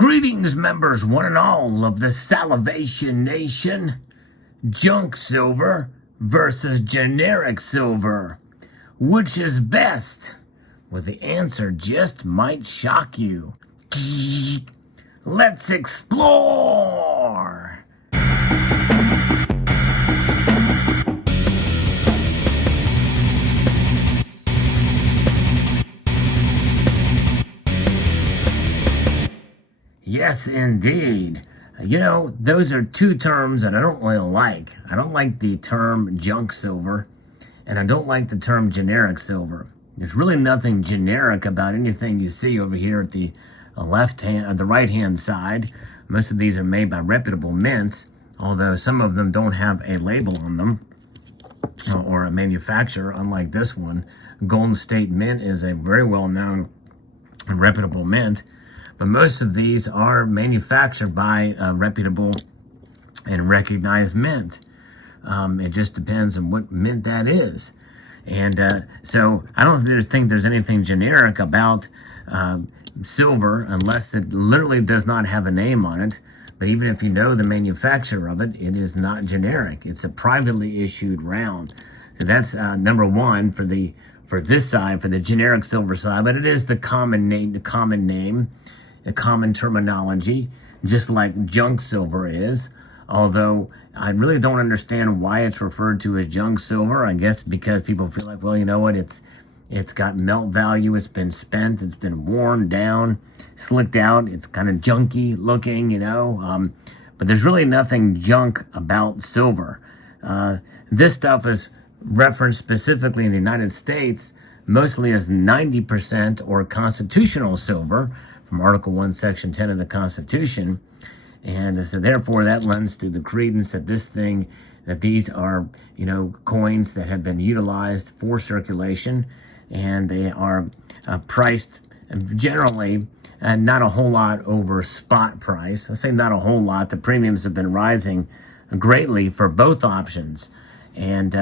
Greetings, members, one and all of the Salivation Nation. Junk silver versus generic silver. Which is best? Well, the answer just might shock you. Let's explore! Yes, indeed. You know, those are two terms that I don't really like. I don't like the term junk silver, and I don't like the term generic silver. There's really nothing generic about anything you see over here at the the right-hand side. Most of these are made by reputable mints, although some of them don't have a label on them or a manufacturer, unlike this one. Golden State Mint is a very well-known and reputable mint. But most of these are manufactured by a reputable and recognized mint. It just depends on what mint that is. And so I don't think there's anything generic about silver unless it literally does not have a name on it. But even if you know the manufacturer of it, it is not generic. It's a privately issued round. So that's number one for this side, for the generic silver side. But it is the common name, a common terminology, just like junk silver is. Although I really don't understand why it's referred to as junk silver. I guess because people feel like, well, you know what, it's got melt value, it's been spent, it's been worn down, slicked out, it's kind of junky looking, you know. But there's really nothing junk about silver. This stuff is referenced specifically in the United States mostly as 90% or constitutional silver, from Article 1, Section 10 of the Constitution. And so therefore that lends to the credence that these are, you know, coins that have been utilized for circulation, and they are priced generally not a whole lot over spot price. I say not a whole lot. The premiums have been rising greatly for both options. And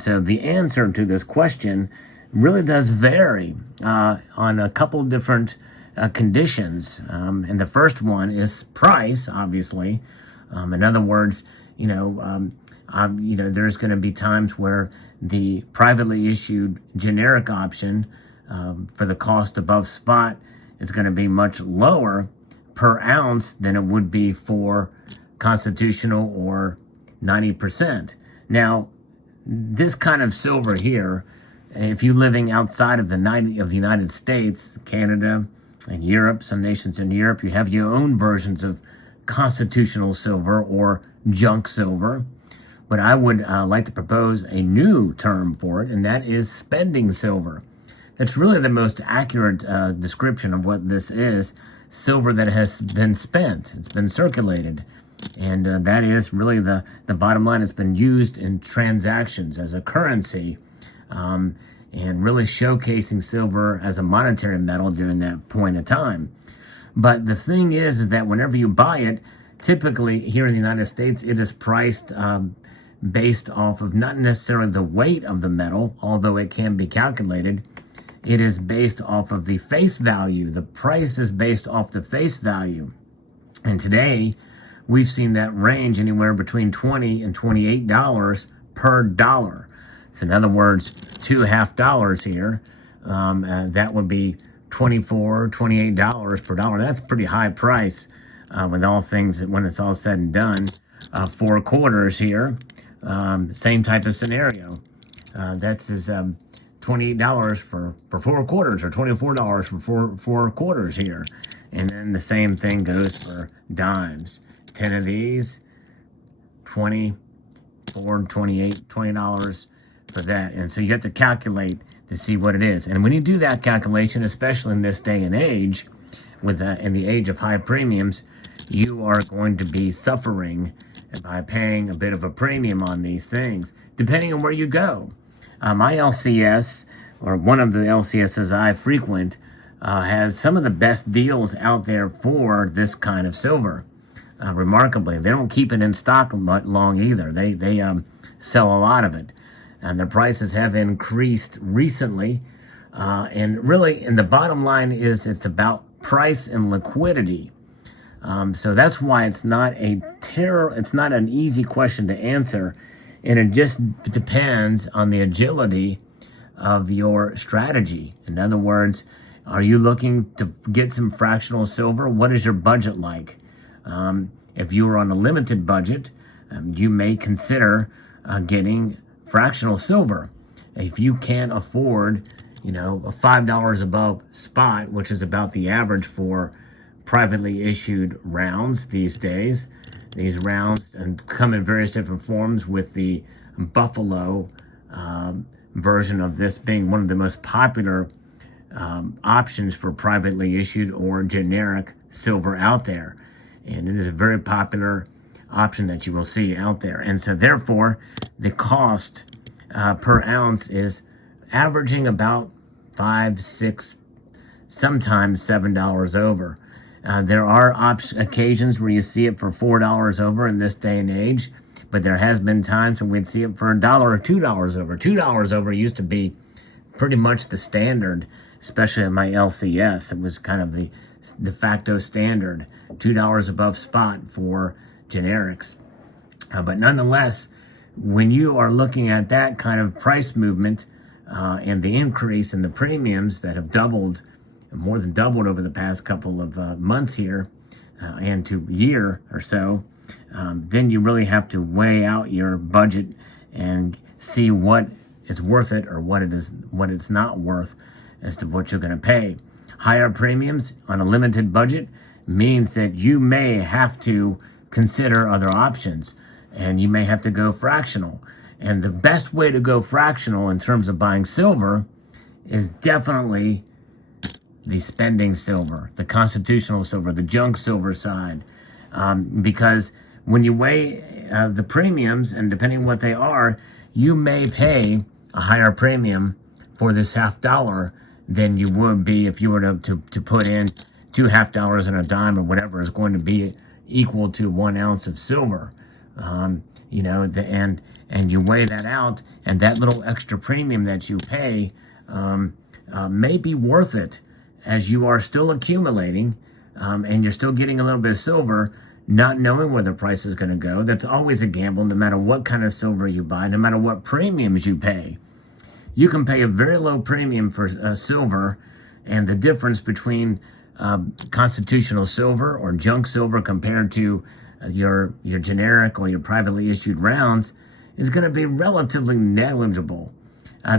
so the answer to this question really does vary on a couple different conditions, and the first one is price, obviously. In other words, there's going to be times where the privately issued generic option for the cost above spot is going to be much lower per ounce than it would be for constitutional or 90%. Now, this kind of silver here, if you're living outside of the United States, Canada, in Europe, some nations in Europe, you have your own versions of constitutional silver or junk silver. But I would like to propose a new term for it, and that is spending silver. That's really the most accurate description of what this is. Silver that has been spent. It's been circulated. And that is really the bottom line. It's been used in transactions as a currency. And really showcasing silver as a monetary metal during that point of time. But the thing is that whenever you buy it, typically here in the United States, it is priced based off of not necessarily the weight of the metal, although it can be calculated. It is based off of the face value. The price is based off the face value. And today, we've seen that range anywhere between $20 and $28 per dollar. So in other words, $2.50 here, that would be $24, $28 per dollar. That's a pretty high price when it's all said and done. 4 quarters here, same type of scenario. That's $28 for 4 quarters, or $24 for four quarters here. And then the same thing goes for dimes. 10 of these, $24, $28, $20 for that. And so you have to calculate to see what it is. And when you do that calculation, especially in this day and age, in the age of high premiums, you are going to be suffering by paying a bit of a premium on these things, depending on where you go. My LCS, or one of the LCSs I frequent, has some of the best deals out there for this kind of silver. Remarkably, they don't keep it in stock long either. They sell a lot of it. And their prices have increased recently. And the bottom line is it's about price and liquidity. So that's why it's not it's not an easy question to answer, and it just depends on the agility of your strategy. In other words, are you looking to get some fractional silver? What is your budget like? If you are on a limited budget, you may consider getting fractional silver. If you can't afford, $5 above spot, which is about the average for privately issued rounds these days. These rounds come in various different forms, with the Buffalo version of this being one of the most popular options for privately issued or generic silver out there. And it is a very popular option that you will see out there. And so therefore, the cost per ounce is averaging about 5, 6, sometimes $7 over. There are occasions where you see it for $4 over in this day and age, but there has been times when we'd see it for $1 or $2 over. $2 over used to be pretty much the standard, especially at my LCS. It was kind of the de facto standard, $2 above spot for generics. But nonetheless, when you are looking at that kind of price movement and the increase in the premiums that have more than doubled over the past couple of months here and to year or so, then you really have to weigh out your budget and see what is worth it or what it's not worth as to what you're going to pay. Higher premiums on a limited budget means that you may have to consider other options, and you may have to go fractional. And the best way to go fractional in terms of buying silver is definitely the spending silver, the constitutional silver, the junk silver side. Because when you weigh the premiums, and depending on what they are, you may pay a higher premium for this $0.50 than you would be if you were to put in two $0.50 and a dime or whatever is going to be equal to 1 ounce of silver. And you weigh that out, and that little extra premium that you pay may be worth it, as you are still accumulating and you're still getting a little bit of silver, not knowing where the price is going to go. That's always a gamble, no matter what kind of silver you buy, no matter what premiums you pay. You can pay a very low premium for silver, and the difference between constitutional silver or junk silver compared to your generic or your privately issued rounds is going to be relatively negligible.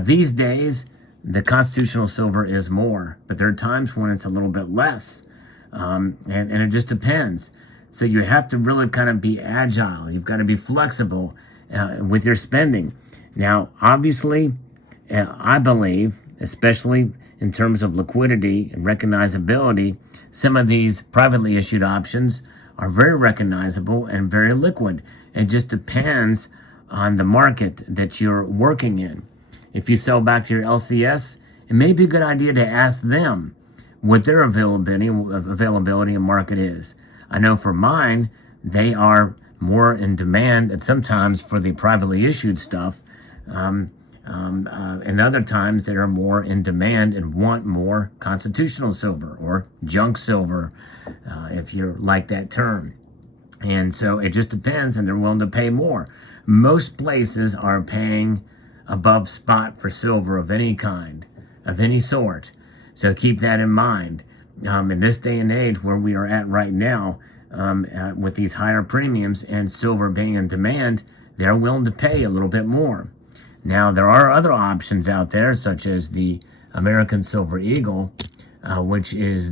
These days, the constitutional silver is more, but there are times when it's a little bit less, and it just depends. So you have to really kind of be agile. You've got to be flexible with your spending. Now, obviously, I believe, especially in terms of liquidity and recognizability, some of these privately issued options are very recognizable and very liquid. It just depends on the market that you're working in. If you sell back to your LCS, it may be a good idea to ask them what their availability and market is. I know for mine, they are more in demand, and sometimes for the privately issued stuff, and other times they are more in demand and want more constitutional silver or junk silver, if you like that term. And so it just depends, and they're willing to pay more. Most places are paying above spot for silver of any kind, of any sort. So keep that in mind. In this day and age where we are at right now, with these higher premiums and silver being in demand, they're willing to pay a little bit more. Now, there are other options out there, such as the American Silver Eagle, which is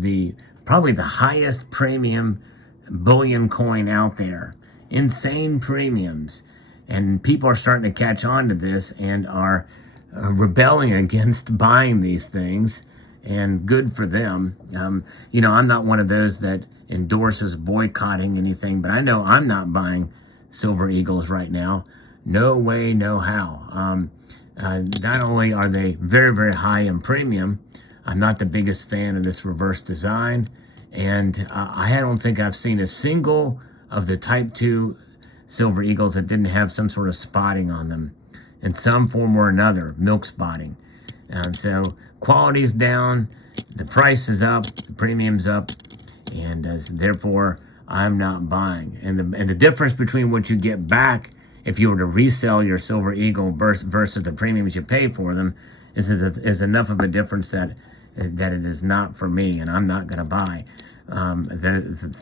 probably the highest premium bullion coin out there. Insane premiums. And people are starting to catch on to this and are rebelling against buying these things, and good for them. I'm not one of those that endorses boycotting anything, but I know I'm not buying Silver Eagles right now. No way, no how. Not only are they very, very high in premium, I'm not the biggest fan of this reverse design, and I don't think I've seen a single of the Type 2 Silver Eagles that didn't have some sort of spotting on them in some form or another, milk spotting. And so quality's down, the price is up, the premium's up, and therefore I'm not buying. And the difference between what you get back if you were to resell your Silver Eagle versus the premiums you pay for them is enough of a difference that it is not for me, and I'm not going to buy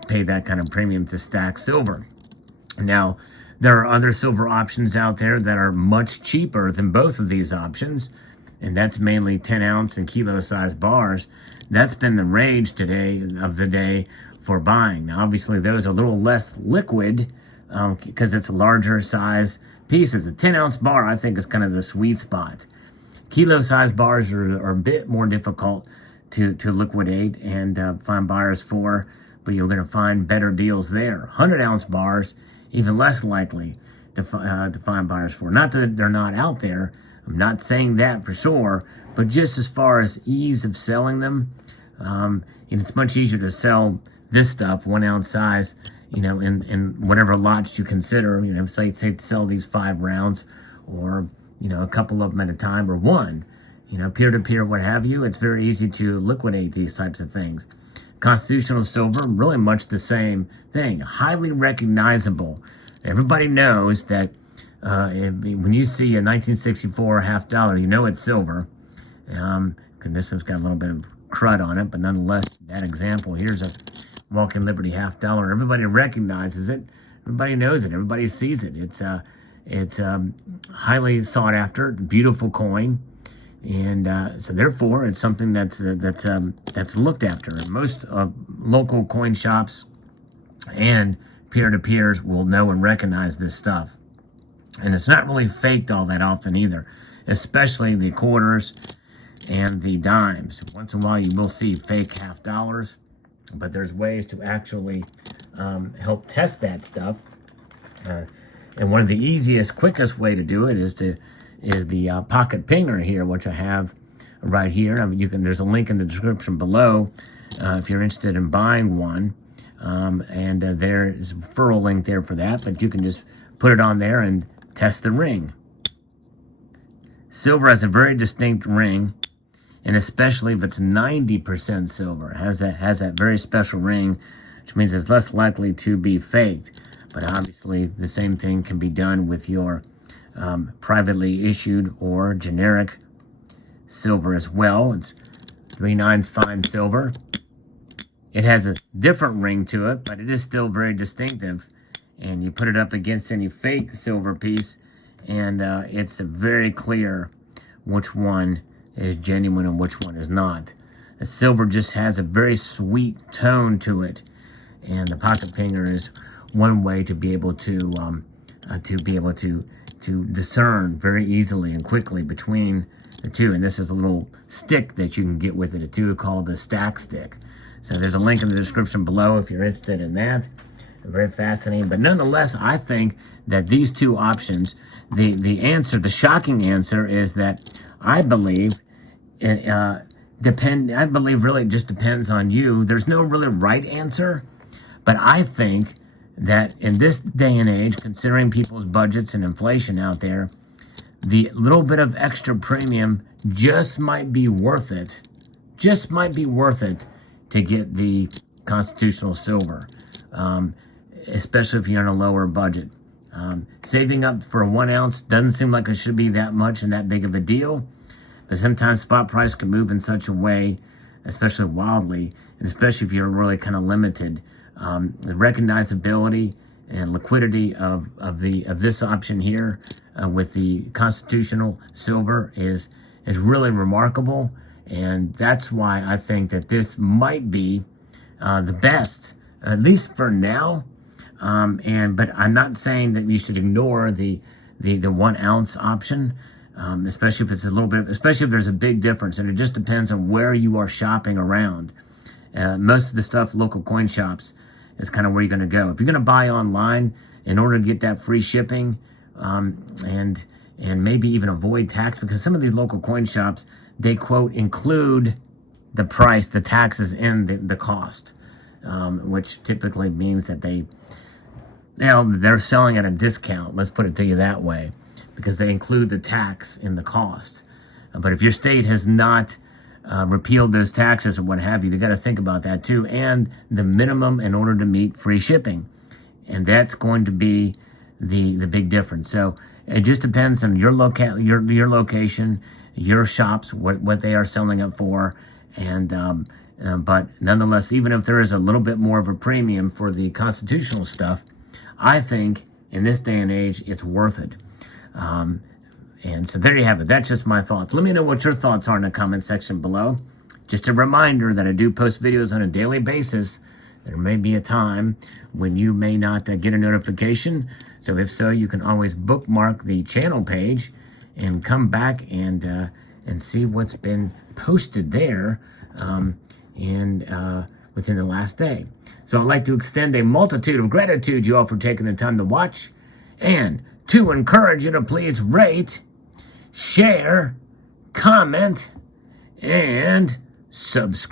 pay that kind of premium to stack silver. Now, there are other silver options out there that are much cheaper than both of these options, and that's mainly 10-ounce and kilo-sized bars. That's been the rage of the day for buying. Now, obviously, those are a little less liquid because it's larger size pieces. A 10-ounce bar, I think, is kind of the sweet spot. Kilo-sized bars are a bit more difficult to liquidate and find buyers for, but you're going to find better deals there. 100-ounce bars, even less likely to find buyers for. Not that they're not out there. I'm not saying that for sure, but just as far as ease of selling them, it's much easier to sell this stuff, 1-ounce size, in whatever lots you consider, say to sell these 5 rounds or, a couple of them at a time or one, peer-to-peer, what have you. It's very easy to liquidate these types of things. Constitutional silver, really much the same thing. Highly recognizable. Everybody knows that when you see a 1964 $half, you know it's silver. This one's got a little bit of crud on it, but nonetheless, that example, here's a Walking Liberty $half. Everybody recognizes it. Everybody knows it. Everybody sees it. It's highly sought after, beautiful coin. And so therefore, it's something that's looked after. And most local coin shops and peer-to-peers will know and recognize this stuff. And it's not really faked all that often either, especially the quarters and the dimes. Once in a while, you will see fake $half, but there's ways to actually help test that stuff. And one of the easiest, quickest way to do it is the pocket pinger here, which I have right here. There's a link in the description below if you're interested in buying one. And there is a referral link there for that, but you can just put it on there and test the ring. Silver has a very distinct ring, and especially if it's 90% silver, it has that very special ring, which means it's less likely to be faked. But obviously, the same thing can be done with your privately issued or generic silver as well. It's 3/9 fine silver. It has a different ring to it, but it is still very distinctive. And you put it up against any fake silver piece, and it's very clear which one is genuine and which one is not. The silver just has a very sweet tone to it, and the pocket pinger is one way to be able to discern very easily and quickly between the two. And this is a little stick that you can get with it too, called the stack stick. So there's a link in the description below if you're interested in that. Very fascinating. But nonetheless, I think that these two options, the shocking answer is that I believe really just depends on you. There's no really right answer, but I think that in this day and age, considering people's budgets and inflation out there, the little bit of extra premium just might be worth it. Just might be worth it to get the constitutional silver, especially if you're on a lower budget. Saving up for a 1 ounce doesn't seem like it should be that much and that big of a deal, but sometimes spot price can move in such a way, especially wildly, and especially if you're really kind of limited. The recognizability and liquidity of this option here with the constitutional silver is really remarkable, and that's why I think that this might be the best, at least for now. But I'm not saying that you should ignore the 1 ounce option, especially if it's especially if there's a big difference, and it just depends on where you are shopping around. Most of the stuff, local coin shops, is kind of where you're going to go. If you're going to buy online, in order to get that free shipping, and maybe even avoid tax, because some of these local coin shops, they quote include the price, the taxes in the cost, which typically means that they're selling at a discount. Let's put it to you that way, because they include the tax in the cost. But if your state has not repealed those taxes or what have you. They got to think about that too, and the minimum in order to meet free shipping, and that's going to be the big difference. So it just depends on your location, your shops, what they are selling it for, and but nonetheless, even if there is a little bit more of a premium for the constitutional stuff, I think in this day and age it's worth it. And so there you have it. That's just my thoughts. Let me know what your thoughts are in the comment section below. Just a reminder that I do post videos on a daily basis. There may be a time when you may not get a notification. So if so, you can always bookmark the channel page and come back and see what's been posted there within the last day. So I'd like to extend a multitude of gratitude to you all for taking the time to watch, and to encourage you to please rate, share, comment, and subscribe.